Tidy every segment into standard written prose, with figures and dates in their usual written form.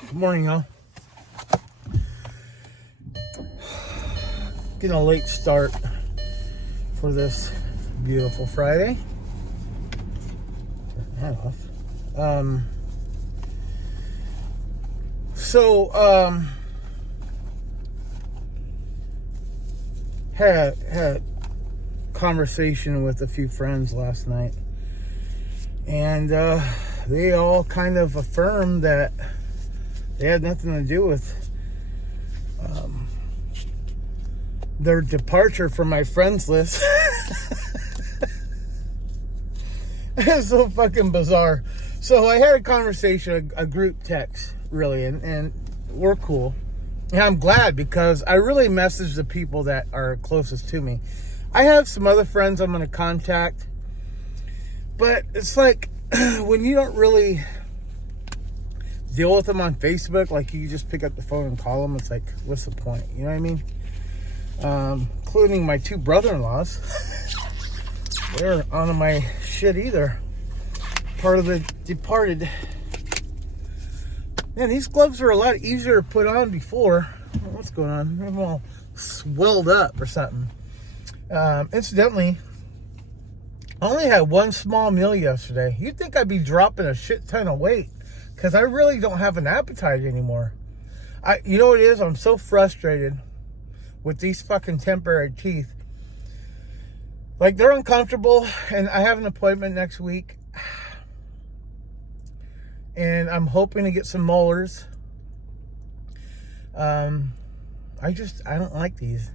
Good morning, y'all. Getting a late start for this beautiful Friday. Turn that off. Had a conversation with a few friends last night, and they all kind of affirmed that they had nothing to do with their departure from my friends list. It's so fucking bizarre. So I had a conversation, a group text, really, and we're cool. And I'm glad, because I really message the people that are closest to me. I have some other friends I'm going to contact, but it's like when you don't really deal with them on Facebook, like you just pick up the phone and call them, it's like, what's the point? You know what I mean? Including my two brother-in-laws. They're on my shit either. Part of the departed. Man, these gloves are a lot easier to put on before. What's going on? I'm all swelled up or something. Incidentally, I only had one small meal yesterday. You'd think I'd be dropping a shit ton of weight, because I really don't have an appetite anymore. You know what it is? I'm so frustrated with these fucking temporary teeth. Like, they're uncomfortable, and I have an appointment next week. And I'm hoping to get some molars. I don't like these.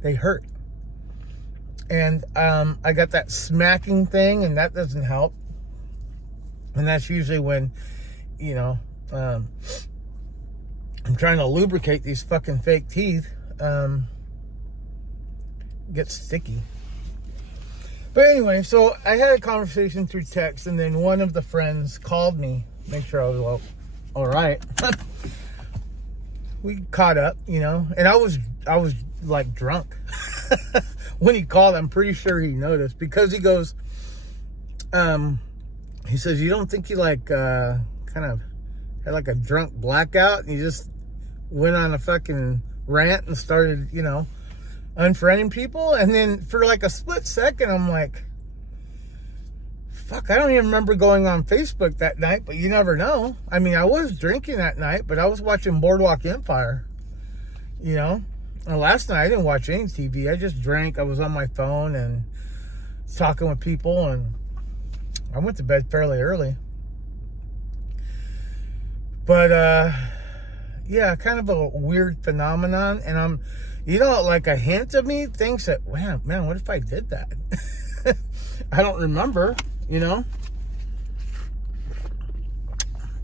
They hurt. And I got that smacking thing, and that doesn't help. And that's usually when, you know, I'm trying to lubricate these fucking fake teeth. Gets sticky. But anyway, so I had a conversation through text, and then one of the friends called me, make sure I was all right. We caught up, you know, and I was like drunk. When he called, I'm pretty sure he noticed, because he goes, he says, you don't think you like kind of had like a drunk blackout and you just went on a fucking rant and started, you know, unfriending people? And then for like a split second, I'm like, fuck, I don't even remember going on Facebook that night, but you never know. I mean, I was drinking that night, but I was watching Boardwalk Empire, you know. And last night I didn't watch any TV. I just drank. I was on my phone and talking with people, and I went to bed fairly early. But yeah, kind of a weird phenomenon. And I'm, you know, like a hint of me thinks that, man, what if I did that? I don't remember, you know.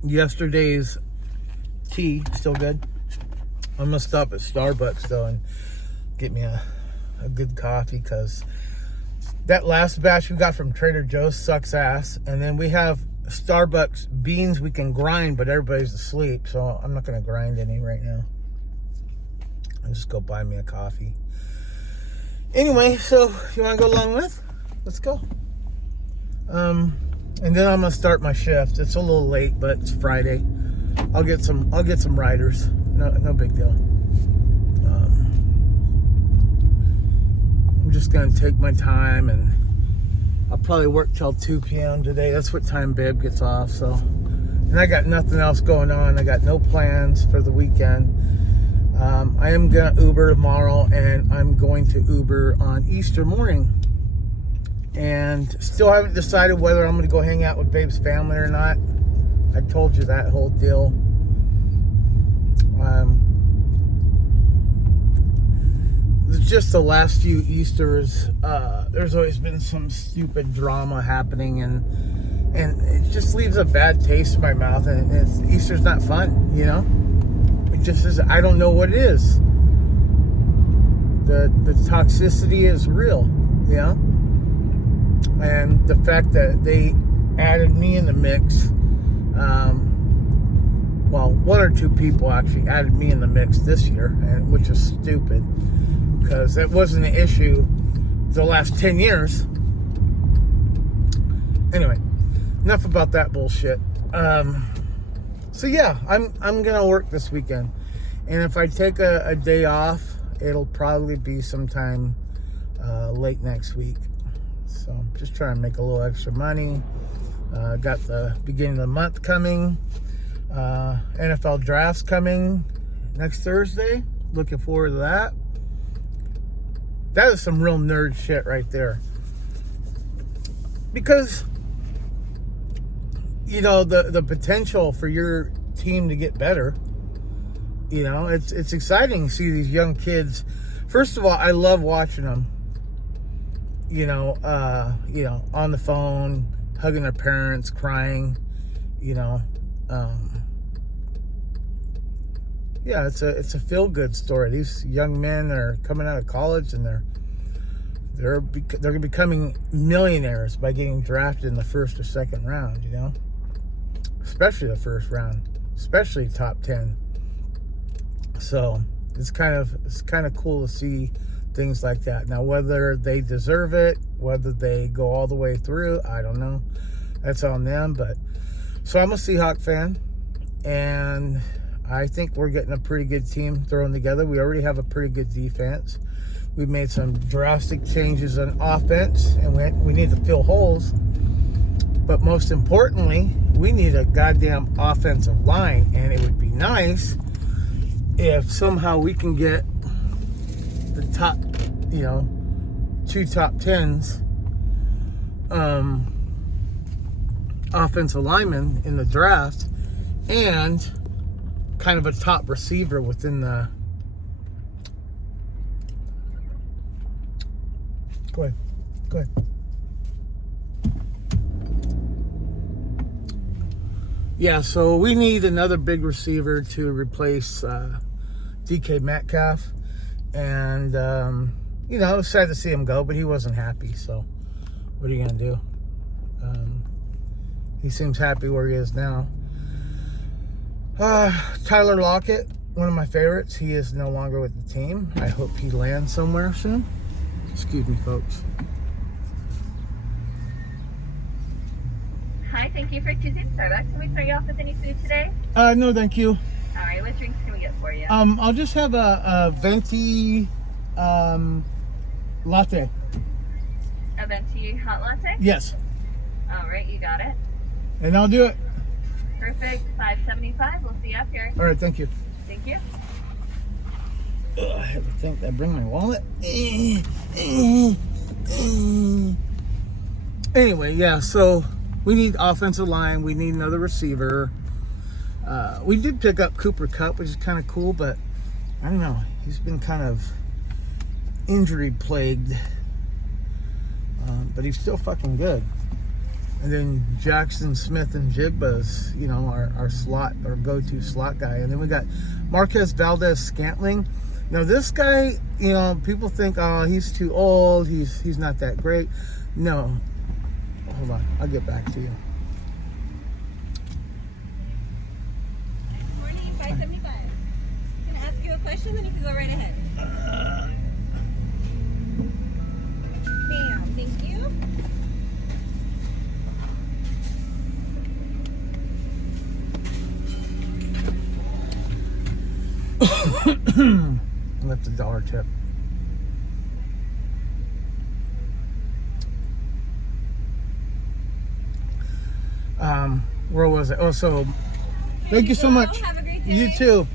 Yesterday's tea, still good. I'm going to stop at Starbucks, though, and get me a good coffee, because that last batch we got from Trader Joe's sucks ass. And then we have Starbucks beans we can grind, but everybody's asleep, so I'm not going to grind any right now. I'll just go buy me a coffee. Anyway, so you want to go along with? Let's go. And then I'm going to start my shift. It's a little late, but it's Friday. I'll get some riders. No big deal. I'm just going to take my time, and I'll probably work till 2 p.m. today. That's what time Babe gets off. So, and I got nothing else going on. I got no plans for the weekend. I am going to Uber tomorrow, and I'm going to Uber on Easter morning. And still haven't decided whether I'm going to go hang out with Babe's family or not. I told you that whole deal. It's just the last few Easters, there's always been some stupid drama happening, and it just leaves a bad taste in my mouth, and Easter's not fun, you know? It just is. I don't know what it is. The toxicity is real, you know? And the fact that they added me in the mix, well, one or two people actually added me in the mix this year, which is stupid, because that wasn't an issue the last 10 years. Anyway, enough about that bullshit. So yeah, I'm gonna work this weekend, and if I take a day off, it'll probably be sometime late next week. So just trying to make a little extra money. Got the beginning of the month coming. NFL drafts coming next Thursday. Looking forward to that. That is some real nerd shit right there. Because you know the potential for your team to get better. You know, it's exciting to see these young kids. First of all, I love watching them. You know, on the phone, hugging their parents, crying. You know, yeah, it's a feel good story. These young men are coming out of college and they're becoming millionaires by getting drafted in the first or second round. You know, especially the first round, especially top 10. So it's kind of cool to see things like that. Now, whether they deserve it, whether they go all the way through, I don't know. That's on them. But so I'm a Seahawk fan, and I think we're getting a pretty good team thrown together. We already have a pretty good defense. We've made some drastic changes on offense, and we need to fill holes. But most importantly, we need a goddamn offensive line, and it would be nice if somehow we can get the top, you know, 2 top 10s offensive linemen in the draft, and kind of a top receiver within the. Go ahead. Yeah, so we need another big receiver to replace DK Metcalf. And, you know, I was sad to see him go, but he wasn't happy. So what are you going to do? He seems happy where he is now. Tyler Lockett, one of my favorites. He is no longer with the team. I hope he lands somewhere soon. Excuse me, folks. Hi, thank you for choosing Starbucks. Can we start you off with any food today? No, thank you. All right, what drinks can we get for you? I'll just have a venti latte. A venti hot latte? Yes. All right, you got it. And I'll do it. Perfect. $5.75. We'll see you up here. All right, thank you. Thank you. I have to think. Did I bring my wallet? Anyway, yeah, so we need offensive line. We need another receiver. We did pick up Cooper Kupp, which is kind of cool, but I don't know. He's been kind of injury plagued. But he's still fucking good. And then Jackson Smith and Jigba's, you know, our go-to slot guy. And then we got Marquez Valdes-Scantling. Now this guy, you know, people think, oh, he's too old. He's not that great. No. Hold on. I'll get back to you. Morning, 575. Can I ask you a question? Then you can go right ahead. Bam. Thank you. Left a dollar tip. Where was it? Oh, so thank you so much. Have a great day. You too.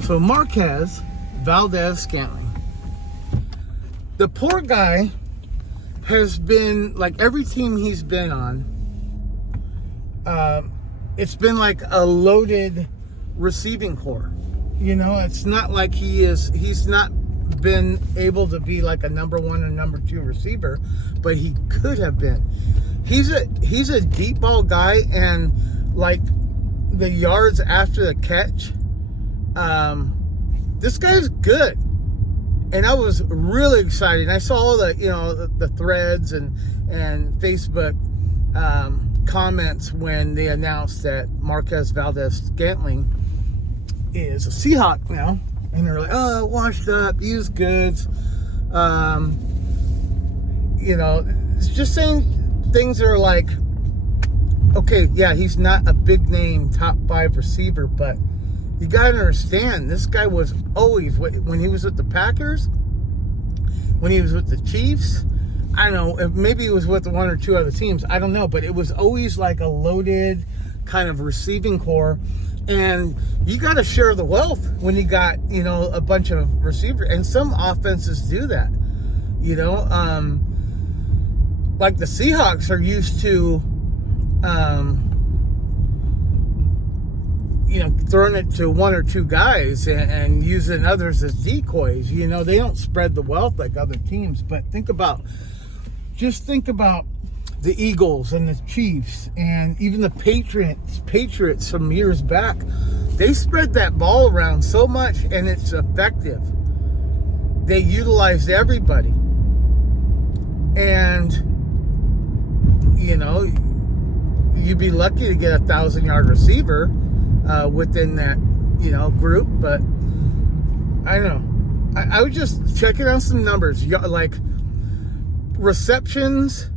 So Marquez Valdes-Scantling. The poor guy has been, like every team he's been on, it's been like a loaded receiving core. You know, it's not like he's not been able to be like a number 1 or number 2 receiver, but he could have been. He's a deep ball guy, and like the yards after the catch, this guy's good. And I was really excited. I saw all the, you know, the threads and Facebook comments when they announced that Marquez Valdes-Scantling is a Seahawk now. And they're like, oh, washed up, used goods. You know, it's just saying things that are like okay, yeah, he's not a big name top 5 receiver, but you got to understand, this guy was always, when he was with the Packers, when he was with the Chiefs, I don't know, maybe he was with one or two other teams, I don't know, but it was always like a loaded kind of receiving core. And you got to share the wealth when you got, a bunch of receivers. And some offenses do that, like the Seahawks are used to, throwing it to one or two guys and using others as decoys. They don't spread the wealth like other teams. But think about the Eagles and the Chiefs and even the Patriots from years back. They spread that ball around so much, and it's effective. They utilized everybody. And, you'd be lucky to get a 1,000-yard receiver within that, group. But I don't know. I was just checking out some numbers, like receptions,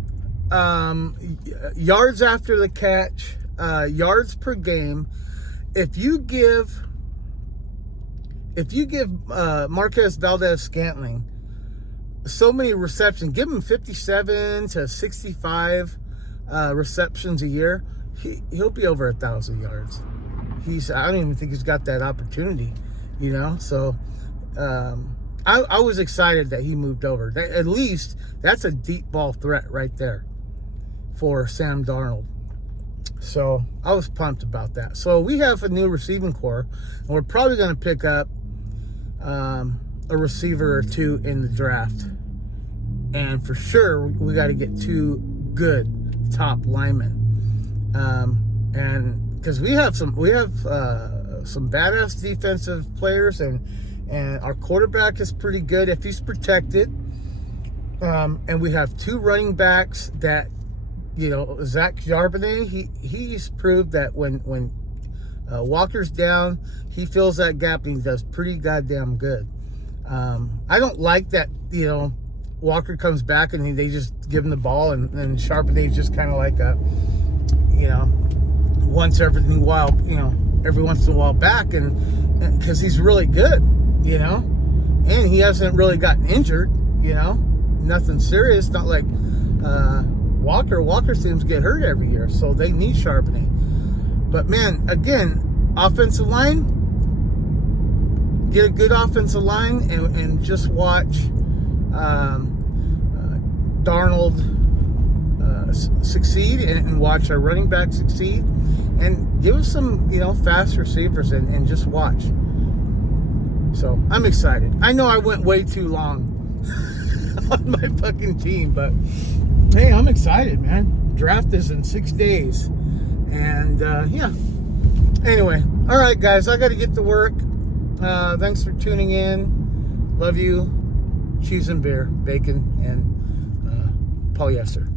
yards after the catch, yards per game. If you give Marquez Valdes-Scantling so many receptions, give him 57 to 65 receptions a year, he'll be over 1,000 yards. I don't even think he's got that opportunity, So I was excited that he moved over. At least that's a deep ball threat right there for Sam Darnold. So I was pumped about that. So we have a new receiving core, and we're probably going to pick up a receiver or two in the draft. And for sure, we got to get 2 good top linemen. And because we have some badass defensive players, and our quarterback is pretty good if he's protected. And we have 2 running backs that, Zach Charbonnet, he's proved that when Walker's down, he fills that gap and he does pretty goddamn good. I don't like that, Walker comes back and they just give him the ball, and Charbonnet's just kind of like a, every once in a while back, and because he's really good, and he hasn't really gotten injured, nothing serious, not like Walker seems to get hurt every year, so they need Charbonnet. But man, again, offensive line, get a good offensive line, and just watch Darnold succeed, and watch our running back succeed, and give us some fast receivers, and just watch. So I'm excited. I know I went way too long on my fucking team, but hey, I'm excited, man. Draft is in 6 days, and yeah. Anyway, all right, guys, I got to get to work. Thanks for tuning in. Love you. Cheese and beer, bacon, and polyester.